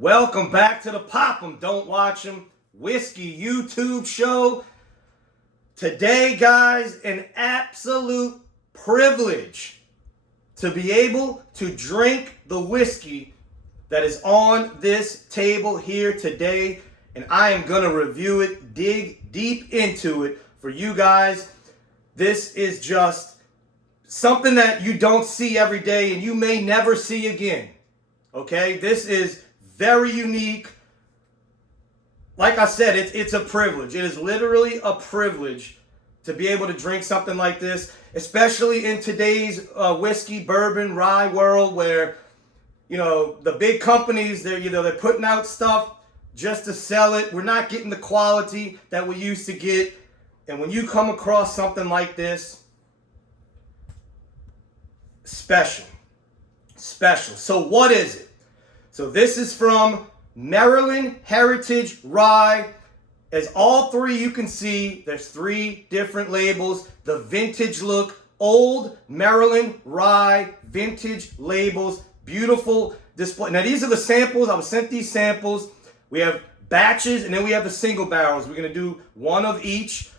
Welcome back to the Pop 'em, Don't Watch 'em Whiskey YouTube show. Today, guys, an absolute privilege to be able to drink the whiskey that is on this table here today. And I am going to review it, dig deep into it for you guys. This is just something that you don't see every day and you may never see again. Okay? This is very unique. Like I said, it's a privilege. It is literally a privilege to be able to drink something like this, especially in today's whiskey, bourbon, rye world where, you know, the big companies, they're putting out stuff just to sell it. We're not getting the quality that we used to get. And when you come across something like this, special. So what is it? So this is from Maryland Heritage Rye. As all three you can see, there's three different labels. The vintage look, old Maryland Rye, vintage labels, beautiful display. Now these are the samples. I was sent these samples. We have batches and then we have the single barrels. We're going to do one of each,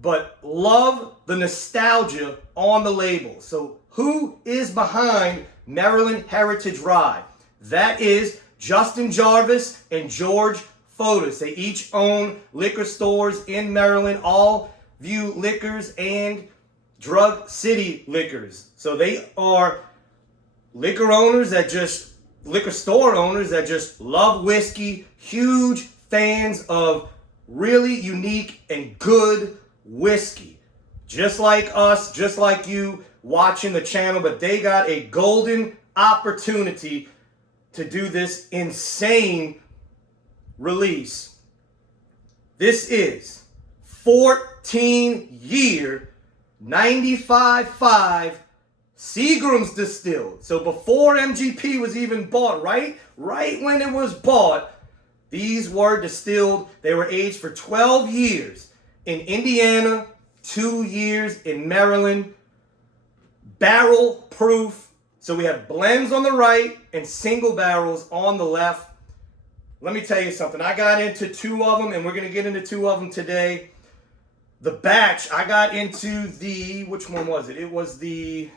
but love the nostalgia on the label. So who is behind Maryland Heritage Rye? That is Justin Jarvis and George Fotis. They each own liquor stores in Maryland, All View Liquors and Drug City Liquors. So they are liquor store owners that just love whiskey, huge fans of really unique and good whiskey. Just like us, just like you watching the channel, but they got a golden opportunity to do this insane release. This is 14-year 95.5 Seagram's distilled. So before MGP was even bought, right when it was bought, these were distilled. They were aged for 12 years in Indiana, 2 years in Maryland. Barrel proof. So we have blends on the right and single barrels on the left. Let me tell you something. I got into two of them, and we're going to get into two of them today. The batch, I got into which one was it? It was the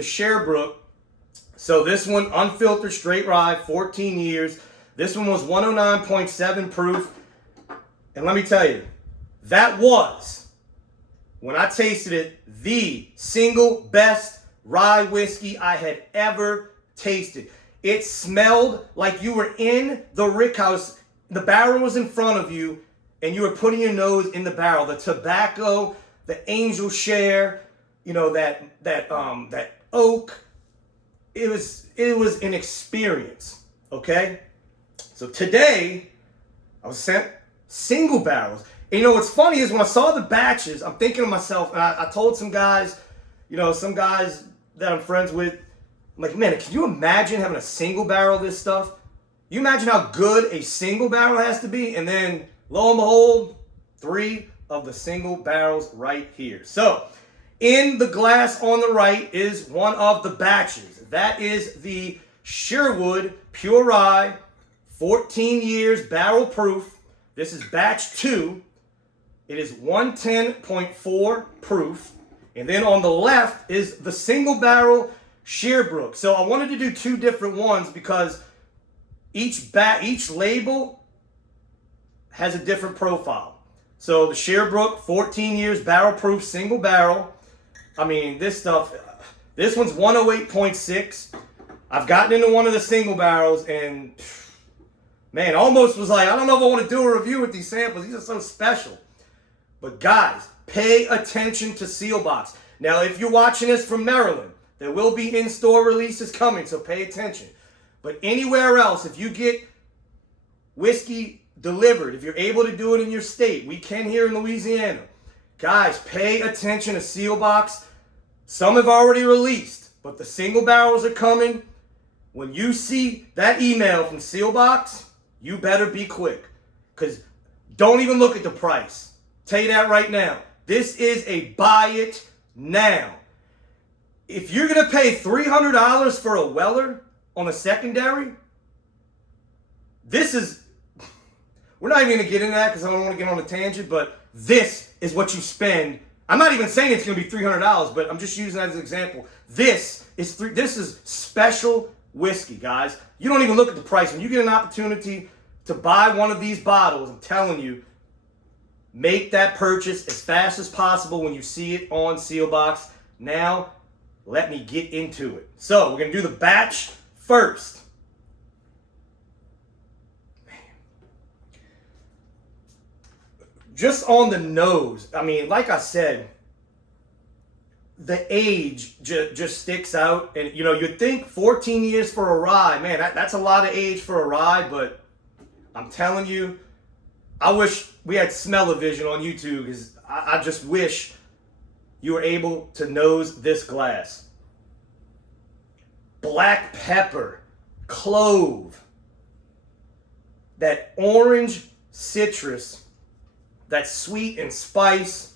Sherbrooke. So this one, unfiltered straight rye, 14 years. This one was 109.7 proof. And let me tell you, that was, when I tasted it, the single best rye whiskey I had ever tasted. It smelled like you were in the rick house. The barrel was in front of you, and you were putting your nose in the barrel. The tobacco, the angel share, you know, that oak. It was an experience. Okay, so today I was sent single barrels. And you know what's funny is when I saw the batches, I'm thinking to myself, and I told some guys, some guys that I'm friends with, I'm like, man, can you imagine having a single barrel of this stuff? You imagine how good a single barrel has to be? And then, lo and behold, 3 of the single barrels right here. So, in the glass on the right is one of the batches. That is the Sherwood Pure Rye, 14 years barrel proof. This is batch 2. It is 110.4 proof. And then on the left is the single barrel Sherbrooke. So I wanted to do 2 different ones because each label has a different profile. So the Sherbrooke, 14 years barrel proof, single barrel. I mean, this one's 108.6. I've gotten into one of the single barrels and, man, almost was like, I don't know if I want to do a review with these samples. These are so special. But guys, pay attention to seal box. Now, if you're watching this from Maryland, there will be in-store releases coming, so pay attention. But anywhere else, if you get whiskey delivered, if you're able to do it in your state, we can here in Louisiana. Guys, pay attention to seal box. Some have already released, but the single barrels are coming. When you see that email from seal box, you better be quick, because don't even look at the price. Tell you that right now. This is a buy it now. If you're going to pay $300 for a Weller on a secondary, this is, we're not even going to get into that because I don't want to get on a tangent, but this is what you spend. I'm not even saying it's going to be $300, but I'm just using that as an example. This is special whiskey, guys. You don't even look at the price. When you get an opportunity to buy one of these bottles, I'm telling you, make that purchase as fast as possible when you see it on Sealbox. Now, let me get into it. So, we're going to do the batch first. Man. Just on the nose, I mean, like I said, the age just sticks out. And, you know, you'd think 14 years for a rye. Man, that's a lot of age for a rye, but I'm telling you, I wish we had smell-o-vision on YouTube because I just wish you were able to nose this glass. Black pepper, clove, that orange citrus, that sweet and spice,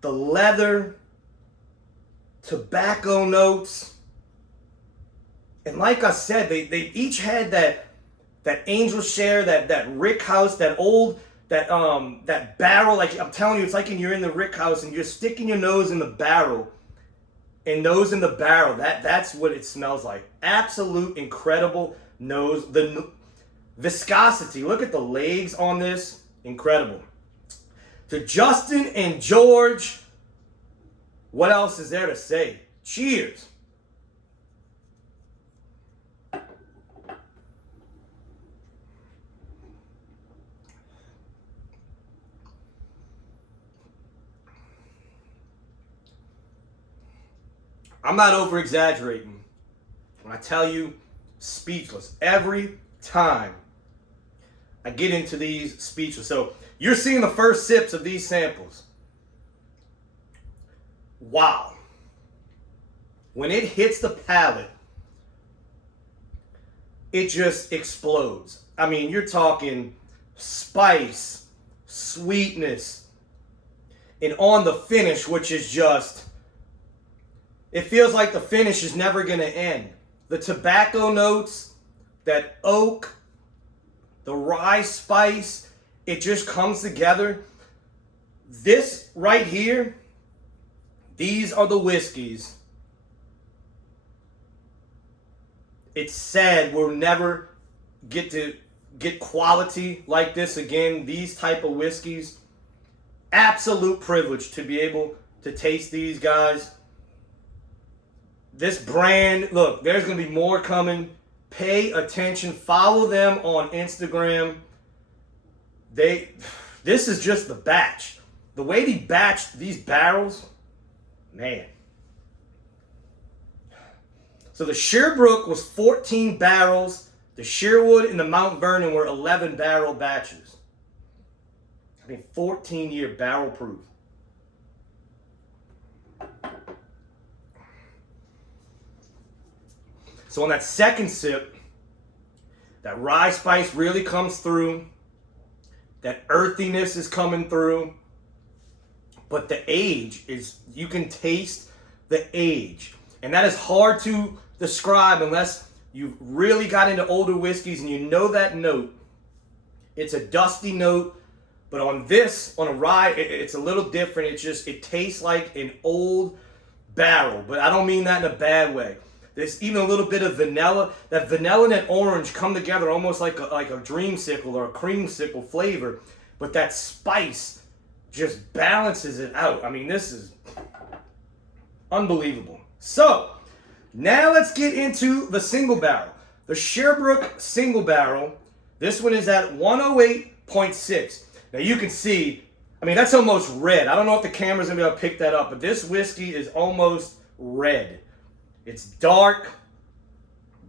the leather, tobacco notes. And like I said, they each had that angel share, that rick house, that old, that barrel. Like I'm telling you, it's like you're in the rick house and you're sticking your nose in the barrel, and nose in the barrel. That's what it smells like. Absolute incredible nose. The viscosity. Look at the legs on this. Incredible. To Justin and George, what else is there to say? Cheers. I'm not over exaggerating when I tell you, speechless. Every time I get into these, speechless. So you're seeing the first sips of these samples. Wow. When it hits the palate, it just explodes. I mean, you're talking spice, sweetness, and on the finish, which is just, it feels like the finish is never going to end. The tobacco notes, that oak, the rye spice, it just comes together. This right here, these are the whiskeys. It's sad we'll never get quality like this again. These type of whiskeys. Absolute privilege to be able to taste these, guys. This brand, look, there's going to be more coming. Pay attention. Follow them on Instagram. This is just the batch. The way they batched these barrels, man. So the Sherbrooke was 14 barrels. The Sherwood and the Mount Vernon were 11 barrel batches. I mean, 14-year barrel proof. So on that second sip, that rye spice really comes through. That earthiness is coming through. But the age is, you can taste the age. And that is hard to describe unless you've really got into older whiskeys and you know that note. It's a dusty note. But on this, on a rye, it's a little different. It tastes like an old barrel. But I don't mean that in a bad way. There's even a little bit of vanilla. That vanilla and that orange come together almost like a dreamsicle or a creamsicle flavor. But that spice just balances it out. I mean, this is unbelievable. So, now let's get into the single barrel. The Sherbrooke single barrel. This one is at 108.6. Now you can see, I mean, that's almost red. I don't know if the camera's going to be able to pick that up, but this whiskey is almost red. It's dark,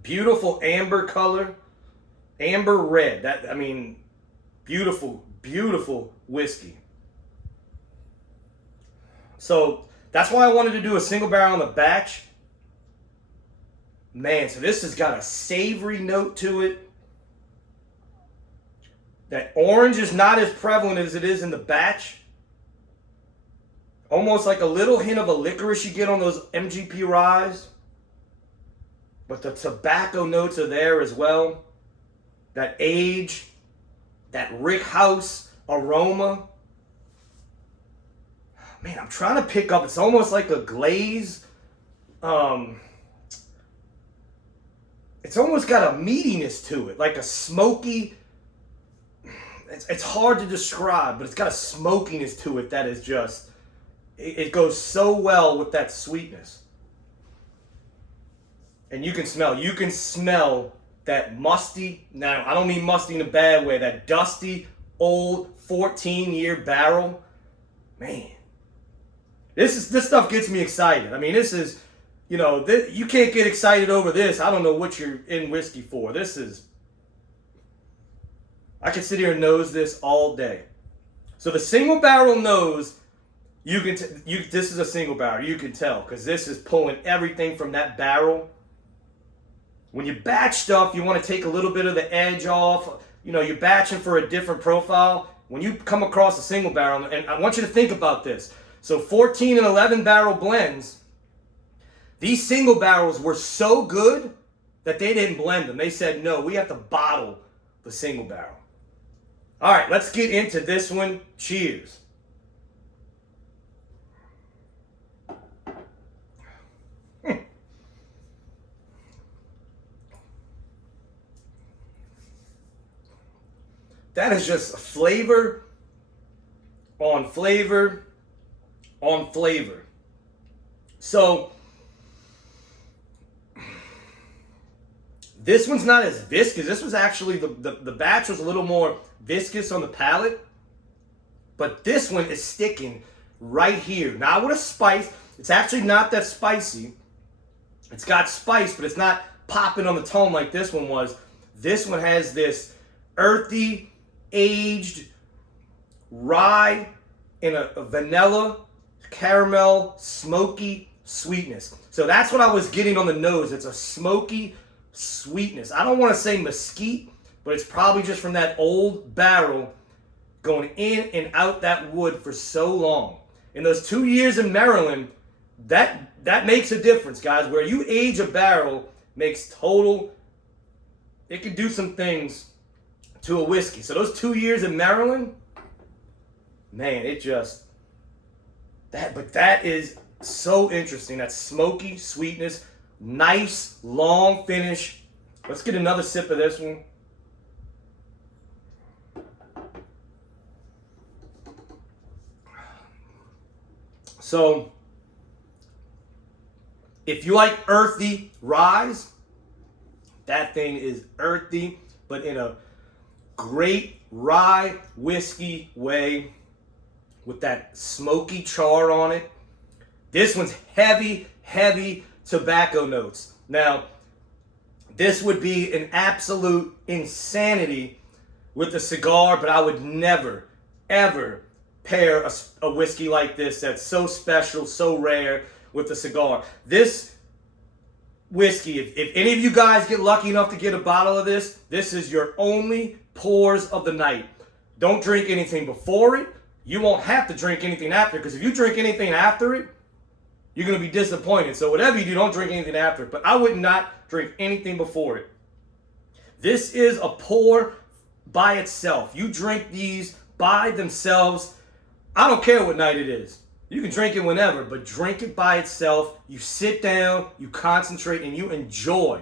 beautiful amber color, amber red. I mean, beautiful, beautiful whiskey. So that's why I wanted to do a single barrel on the batch. Man, so this has got a savory note to it. That orange is not as prevalent as it is in the batch. Almost like a little hint of a licorice you get on those MGP ryes. But the tobacco notes are there as well. that age, that rick house aroma. Man, I'm trying to pick up. It's almost like a glaze. It's almost got a meatiness to it, like a smoky. It's hard to describe, but it's got a smokiness to it that is just. It goes so well with that sweetness. And you can smell that musty. Now, I don't mean musty in a bad way. That dusty, old 14-year barrel. Man. This stuff gets me excited. I mean, this is, you can't get excited over this. I don't know what you're in whiskey for. I could sit here and nose this all day. So the single barrel nose, this is a single barrel. You can tell because this is pulling everything from that barrel. When you batch stuff, you want to take a little bit of the edge off. You're batching for a different profile. When you come across a single barrel, and I want you to think about this. So 14 and 11 barrel blends, these single barrels were so good that they didn't blend them. They said, no, we have to bottle the single barrel. All right, let's get into this one. Cheers. That is just flavor on flavor on flavor. So, this one's not as viscous. This was actually, the batch was a little more viscous on the palate. But this one is sticking right here. Now with a spice, it's actually not that spicy. It's got spice, but it's not popping on the tongue like this one was. This one has this earthy, aged rye and a vanilla, caramel, smoky sweetness. So that's what I was getting on the nose. It's a smoky sweetness. I don't want to say mesquite, but it's probably just from that old barrel going in and out that wood for so long. In those 2 years in Maryland, that makes a difference, guys. Where you age a barrel makes total, it can do some things to a whiskey. So those 2 years in Maryland, man, that is so interesting. That smoky sweetness, nice long finish. Let's get another sip of this one. So, if you like earthy ryes, that thing is earthy, but in a great rye whiskey way with that smoky char on it. This one's heavy, heavy tobacco notes. Now, this would be an absolute insanity with a cigar, but I would never, ever pair a whiskey like this that's so special, so rare with a cigar. This whiskey, if any of you guys get lucky enough to get a bottle of this, this is your only pours of the night. Don't drink anything before it. You won't have to drink anything after, because if you drink anything after it, you're going to be disappointed. So whatever you do, don't drink anything after it. But I would not drink anything before it. This is a pour by itself. You drink these by themselves. I don't care what night it is. You can drink it whenever, but drink it by itself. You sit down, you concentrate, and you enjoy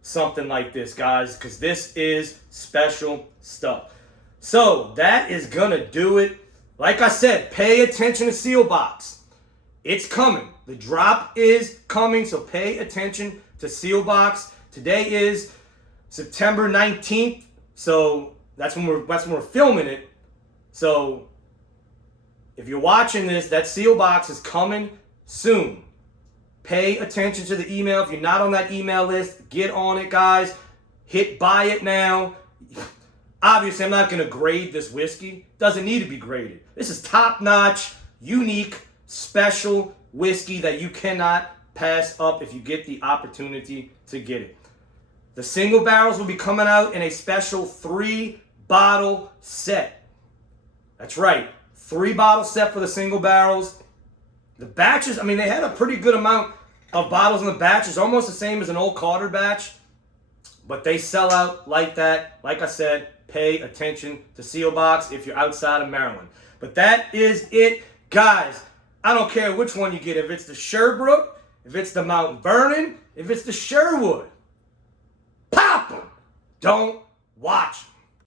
something like this, guys, because this is special stuff. So that is going to do it. Like I said, pay attention to Seal Box. It's coming. The drop is coming, so pay attention to Seal Box. Today is September 19th, so that's when we're filming it. So if you're watching this, that Seal Box is coming soon. Pay attention to the email. If you're not on that email list, get on it, guys. Hit buy it now. Obviously, I'm not going to grade this whiskey. Doesn't need to be graded. This is top-notch, unique, special whiskey that you cannot pass up if you get the opportunity to get it. The single barrels will be coming out in a special 3-bottle set. That's right. 3-bottle set for the single barrels. The batches, I mean, they had a pretty good amount of bottles in the batches, almost the same as an old Carter batch. But they sell out like that. Like I said, pay attention to Seal Box if you're outside of Maryland. But that is it, guys. I don't care which one you get. If it's the Sherbrooke, if it's the Mount Vernon, if it's the Sherwood. Pop them. Don't watch